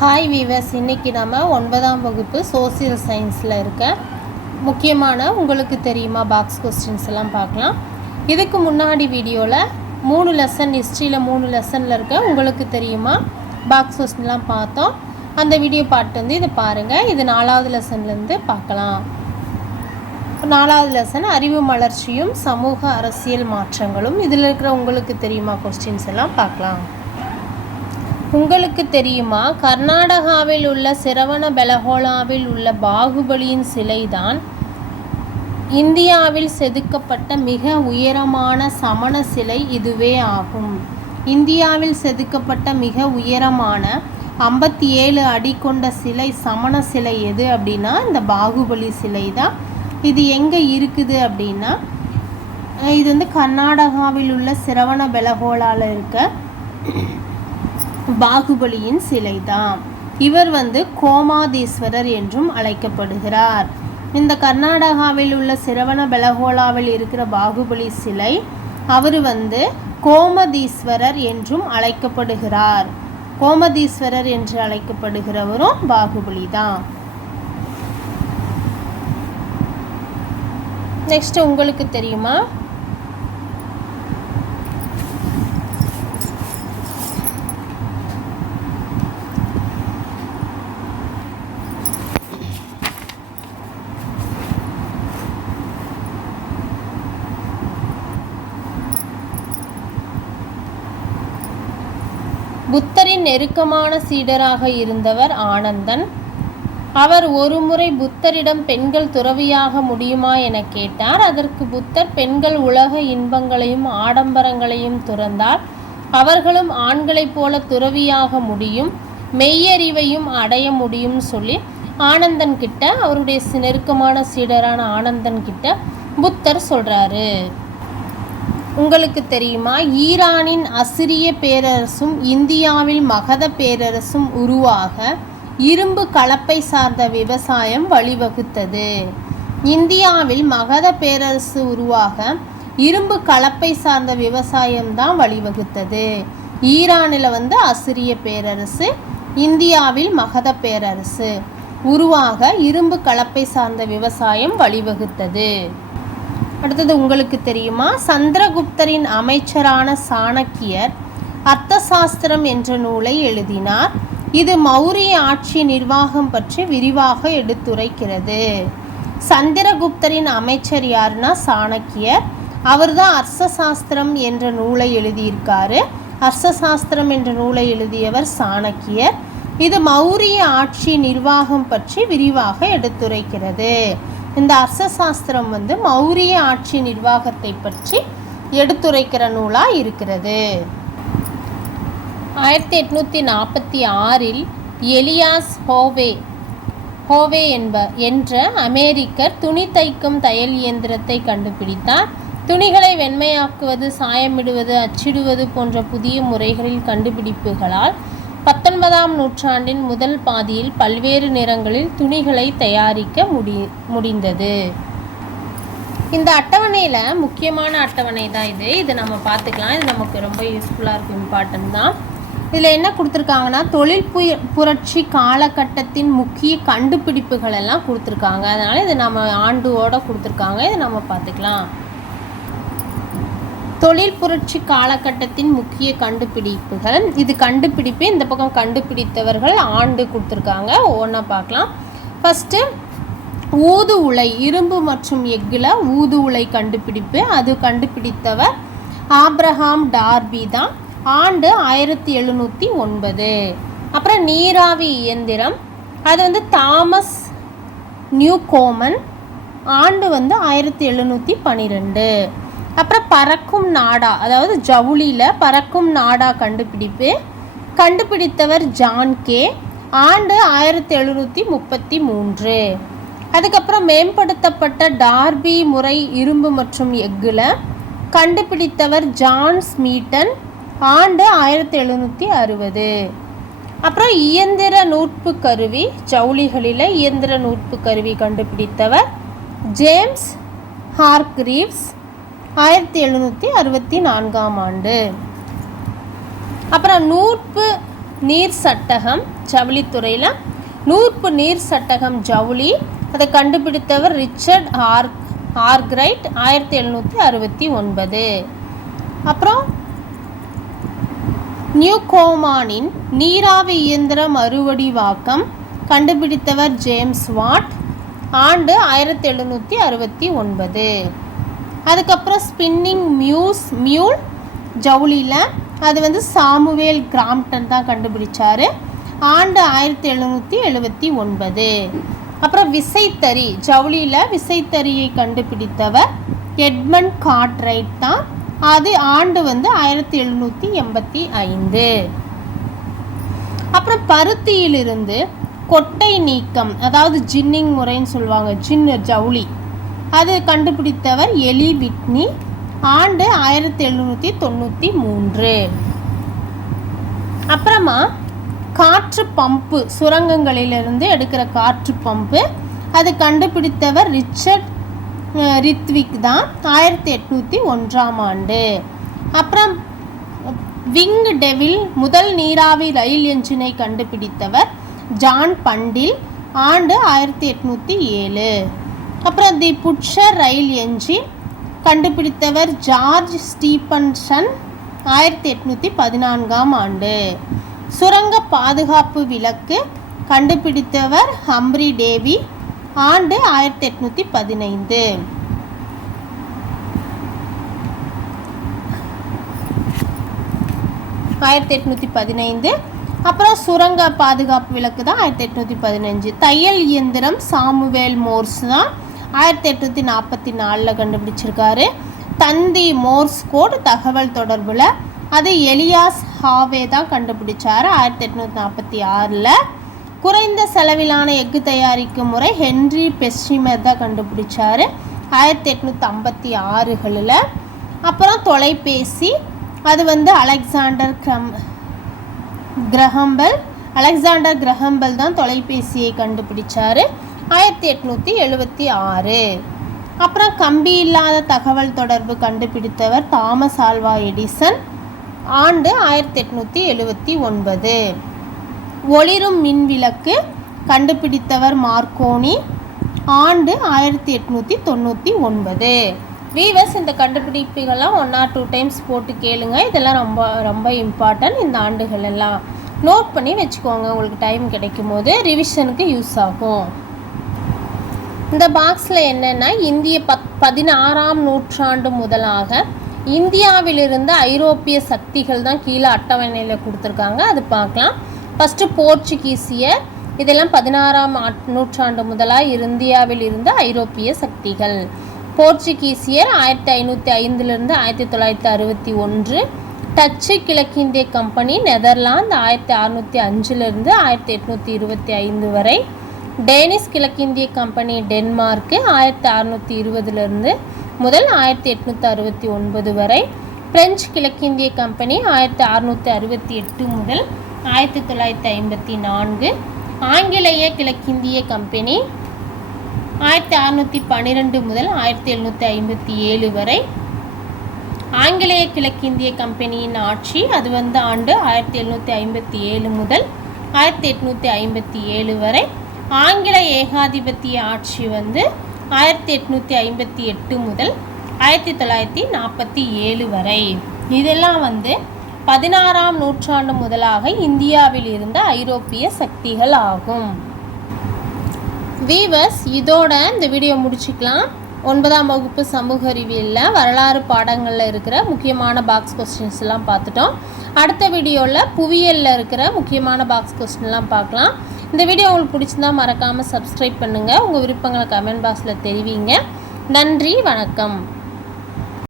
Hi viewers, இன்றைக்கி நம்ம 9ஆம் வகுப்பு சோசியல் சயின்ஸில் இருக்க முக்கியமான உங்களுக்கு தெரியுமா பாக்ஸ் கொஸ்டின்ஸ் எல்லாம் பார்க்கலாம். இதுக்கு முன்னாடி வீடியோவில் 3 லெசன் ஹிஸ்ட்ரியில் 3 லெசனில் இருக்க உங்களுக்கு தெரியுமா பாக்ஸ் கொஸ்டின்லாம் பார்த்தோம். அந்த வீடியோ பார்த்து வந்து இதை பாருங்கள். இது 4வது லெசன்லேருந்து பார்க்கலாம். 4வது லெசன் அறிவு மலர்ச்சியும் சமூக அரசியல் மாற்றங்களும். இதில் இருக்கிற உங்களுக்கு தெரியுமா கொஸ்டின்ஸ் எல்லாம் பார்க்கலாம். உங்களுக்கு தெரியுமா, கர்நாடகாவில் உள்ள சிரவணபெலகோலாவில் உள்ள பாகுபலியின் சிலைதான் இந்தியாவில் செதுக்கப்பட்ட மிக உயரமான சமண சிலை இதுவே ஆகும். இந்தியாவில் செதுக்கப்பட்ட மிக உயரமான 57 அடி கொண்ட சிலை சமண சிலை எது அப்படின்னா இந்த பாகுபலி சிலை தான். இது எங்கே இருக்குது அப்படின்னா இது வந்து கர்நாடகாவில் உள்ள சிரவணபெலகோலாவில் இருக்க பாகுபலியின் சிலை தான். இவர் வந்து கோமாதீஸ்வரர் என்றும் அழைக்கப்படுகிறார். இந்த கர்நாடகாவில் உள்ள சிரவணபெலகோலாவில் இருக்கிற பாகுபலி சிலை அவர் வந்து கோமதீஸ்வரர் என்றும் அழைக்கப்படுகிறார். கோமதீஸ்வரர் என்று அழைக்கப்படுகிறவரும் பாகுபலி தான். நெக்ஸ்ட் உங்களுக்கு தெரியுமா, புத்தரின் நெருக்கமான சீடராக இருந்தவர் ஆனந்தன். அவர் ஒருமுறை புத்தரிடம் பெண்கள் துறவியாக முடியுமா என கேட்டார். அதற்கு புத்தர், பெண்கள் உலக இன்பங்களையும் ஆடம்பரங்களையும் துறந்தால் அவர்களும் ஆண்களைப் போல துறவியாக முடியும், மெய்யறிவையும் அடைய முடியும் சொல்லி ஆனந்தன் கிட்ட, அவருடைய நெருக்கமான சீடரான ஆனந்தன் கிட்ட புத்தர் சொல்றாரு. உங்களுக்கு தெரியுமா, ஈரானின் அசிரிய பேரரசும் இந்தியாவில் மகத பேரரசும் உருவாக இரும்பு கலப்பை சார்ந்த விவசாயம் வழிவகுத்தது. இந்தியாவில் மகத பேரரசு உருவாக இரும்பு கலப்பை சார்ந்த விவசாயம்தான் வழிவகுத்தது. ஈரானில் வந்து அசிரிய பேரரசு, இந்தியாவில் மகத பேரரசு உருவாக இரும்பு கலப்பை சார்ந்த விவசாயம் வழிவகுத்தது. அடுத்தது உங்களுக்கு தெரியுமா, சந்திரகுப்தரின் அமைச்சரான சாணக்கியர் அர்த்தசாஸ்திரம் என்ற நூலை எழுதினார். இது மௌரிய ஆட்சி நிர்வாகம் பற்றி விரிவாக எடுத்துரைக்கிறது. சந்திரகுப்தரின் அமைச்சர் யாருன்னா சாணக்கியர். அவர் தான் அர்த்தசாஸ்திரம் என்ற நூலை எழுதியிருக்காரு. அர்த்தசாஸ்திரம் என்ற நூலை எழுதியவர் சாணக்கியர். இது மௌரிய ஆட்சி நிர்வாகம் பற்றி விரிவாக எடுத்துரைக்கிறது. இந்த அர்த்தசாஸ்திரம் வந்து மௌரிய ஆட்சி நிர்வாகத்தை பற்றி எடுத்துரைக்கிற நூலாக இருக்கிறது. 1846 எலியாஸ் ஹோவே என்ற அமெரிக்கர் துணி தைக்கும் தையல் இயந்திரத்தை கண்டுபிடித்தார். துணிகளை வெண்மையாக்குவது, சாயமிடுவது, அச்சிடுவது போன்ற புதிய முறைகளில் கண்டுபிடிப்புகளால் 19ஆம் நூற்றாண்டின் முதல் பாதியில் பல்வேறு நிறங்களில் துணிகளை தயாரிக்க முடிந்தது. இந்த அட்டவணையில் முக்கியமான அட்டவணை தான் இது நம்ம பார்த்துக்கலாம். இது நமக்கு ரொம்ப யூஸ்ஃபுல்லாக இருக்கும், இம்பார்ட்டன்ட் தான். இதில் என்ன கொடுத்துருக்காங்கன்னா, தொழில் புரட்சி காலகட்டத்தின் முக்கிய கண்டுபிடிப்புகள் எல்லாம் கொடுத்துருக்காங்க. அதனால் இது நம்ம ஆண்டோடு கொடுத்துருக்காங்க. இதை நம்ம பார்த்துக்கலாம். தொழில் புரட்சி காலகட்டத்தின் முக்கிய கண்டுபிடிப்புகள். இது கண்டுபிடிப்பு, இந்த பக்கம் கண்டுபிடித்தவர்கள் ஆண்டு கொடுத்துருக்காங்க. ஒவ்வொன்றா பார்க்கலாம். ஃபஸ்ட்டு ஊது உலை, இரும்பு மற்றும் எஃகில் ஊது உலை கண்டுபிடிப்பு. அது கண்டுபிடித்தவர் ஆப்ரஹாம் டார்பி தான். ஆண்டு 1709. அப்புறம் நீராவி இயந்திரம், அது வந்து தாமஸ் நியூகோமன். ஆண்டு வந்து 1712. அப்புறம் பறக்கும் நாடா, அதாவது ஜவுளியில் பறக்கும் நாடா கண்டுபிடித்தவர் ஜான் கே. ஆண்டு 1733. அதுக்கப்புறம் மேம்படுத்தப்பட்ட டார்பி முறை இரும்பு மற்றும் எஃகில் கண்டுபிடித்தவர் ஜான் ஸ்மீட்டன். ஆண்டு 1760. அப்புறம் இயந்திர நூற்பு கருவி, ஜவுளிகளில் இயந்திர நூற்பு கருவி கண்டுபிடித்தவர் ஜேம்ஸ் ஹார்க்ரீவ்ஸ். 1764 ஆண்டு. அப்புறம் நூற்பு நீர் சட்டகம் ஜவுளித்துறையில் நூற்பு நீர் சட்டகம் ஜவுளி, அதை கண்டுபிடித்தவர் ரிச்சர்ட் ஆர்க்ரைட் 1769. அப்புறம் நியூகோமானின் நீராவி இயந்திர மறுவடிவாக்கம் கண்டுபிடித்தவர் ஜேம்ஸ் வாட், ஆண்டு 1769. அதுக்கப்புறம் ஸ்பின்னிங் மியூல் ஜவுளியில் அது சாமுவேல் கிராம்ப்டன் தான் கண்டுபிடிச்சார், ஆண்டு 1779. அப்புறம் விசைத்தறி ஜவுளியில் விசைத்தறியை கண்டுபிடித்தவர் எட்மண்ட் கார்ட்ரைட் தான், அது ஆண்டு 1785. அப்புறம் பருத்தியிலிருந்து கொட்டை நீக்கம், அதாவது ஜின்னிங் முறைன்னு சொல்லுவாங்க, ஜவுளி, அது கண்டுபிடித்தவர் எலி விட்னி, ஆண்டு 1793. அப்புறமா காற்று பம்பு, சுரங்கங்களிலிருந்து எடுக்கிற காற்று பம்பு, அது கண்டுபிடித்தவர் ரிச்சர்ட் ரித்விக் தான், 1801. அப்புறம் விங் டெவில் முதல் நீராவி ரயில் என்ஜினை கண்டுபிடித்தவர் ஜான் பண்டில், ஆண்டு 1807. அப்புறம் தி புட்சர் ரயில் என்ஜின் கண்டுபிடித்தவர் ஜார்ஜ் ஸ்டீபன்சன், 1814. சுரங்க பாதுகாப்பு விளக்கு கண்டுபிடித்தவர் ஹம்ப்ரி டேவி, ஆண்டு 1815. அப்புறம் சுரங்க பாதுகாப்பு விளக்கு தான் 1815. தையல் இயந்திரம் சாமுவேல் மோர்ஸ் தான் 1844 கண்டுபிடிச்சிருக்காரு. தந்தி மோர்ஸ் கோட் தகவல் தொடர்பில் அது எலியாஸ் ஹாவே தான் கண்டுபிடிச்சார் 1846. குறைந்த செலவிலான எஃகு தயாரிக்கும் முறை ஹென்றி பெஸ்டிமர் தான் கண்டுபிடிச்சார் 1856. அப்புறம் தொலைபேசி, அது அலெக்சாண்டர் கிரஹம்பெல் தான் தொலைபேசியை கண்டுபிடிச்சார் 1876. அப்புறம் கம்பி இல்லாத தகவல் தொடர்பு கண்டுபிடித்தவர் தாமஸ் ஆல்வா எடிசன், ஆண்டு 1879. ஒளிரும் மின்விளக்கு கண்டுபிடித்தவர் மார்க்கோனி, ஆண்டு 1899. வீவர்ஸ், இந்த கண்டுபிடிப்புகள்லாம் 1 or 2 டைம்ஸ் போட்டு கேளுங்க. இதெல்லாம் ரொம்ப ரொம்ப இம்பார்ட்டன்ட். இந்த ஆண்டுகள் எல்லாம் நோட் பண்ணி வச்சுக்கோங்க, உங்களுக்கு டைம் கிடைக்கும் போது ரிவிஷனுக்கு யூஸ் ஆகும். இந்த பாக்ஸில் என்னென்னா, இந்திய 16ஆம் நூற்றாண்டு முதலாக இந்தியாவிலிருந்து ஐரோப்பிய சக்திகள் தான் கீழே அட்டவணையில் கொடுத்துருக்காங்க, அது பார்க்கலாம். ஃபஸ்ட்டு போர்ச்சுகீசியர், இதெல்லாம் 16ஆம் நூற்றாண்டு முதலாக இந்தியாவில் இருந்த ஐரோப்பிய சக்திகள். போர்ச்சுகீசியர் 1505 1961. டச்சு கிழக்கிந்திய கம்பெனி நெதர்லாந்து 1605 1825 வரை. டேனிஷ் கிழக்கிந்திய கம்பெனி டென்மார்க்கு 1620 முதல் 1869 வரை. பிரெஞ்சு கிழக்கிந்திய கம்பெனி 1668 முதல் 1954. ஆங்கிலேய கிழக்கிந்திய கம்பெனி 1612 முதல் 1757 வரை. ஆங்கிலேய கிழக்கிந்திய கம்பெனியின் ஆட்சி, அது ஆண்டு 1757 முதல் 1857 வரை. ஆங்கில ஏகாதிபத்திய ஆட்சி 1858 முதல் 1947 வரை. இதெல்லாம் 16ஆம் நூற்றாண்டு முதலாக இந்தியாவில் இருந்த ஐரோப்பிய சக்திகள் ஆகும். வீவர்ஸ், இதோட இந்த வீடியோ முடிச்சுக்கலாம். 9ஆம் வகுப்பு சமூக அறிவியலில் வரலாறு பாடங்களில் இருக்கிற முக்கியமான பாக்ஸ் கொஸ்டின்ஸ் எல்லாம் பார்த்துட்டோம். அடுத்த வீடியோவில் புவியியலில் இருக்கிற முக்கியமான பாக்ஸ் கொஸ்டின்லாம் பார்க்கலாம். இந்த வீடியோ உங்களுக்கு பிடிச்சிருந்தா மறக்காமல் சப்ஸ்கிரைப் பண்ணுங்கள். உங்கள் விருப்பங்களை கமெண்ட் பாக்ஸில் தெரிவிங்க. நன்றி, வணக்கம்.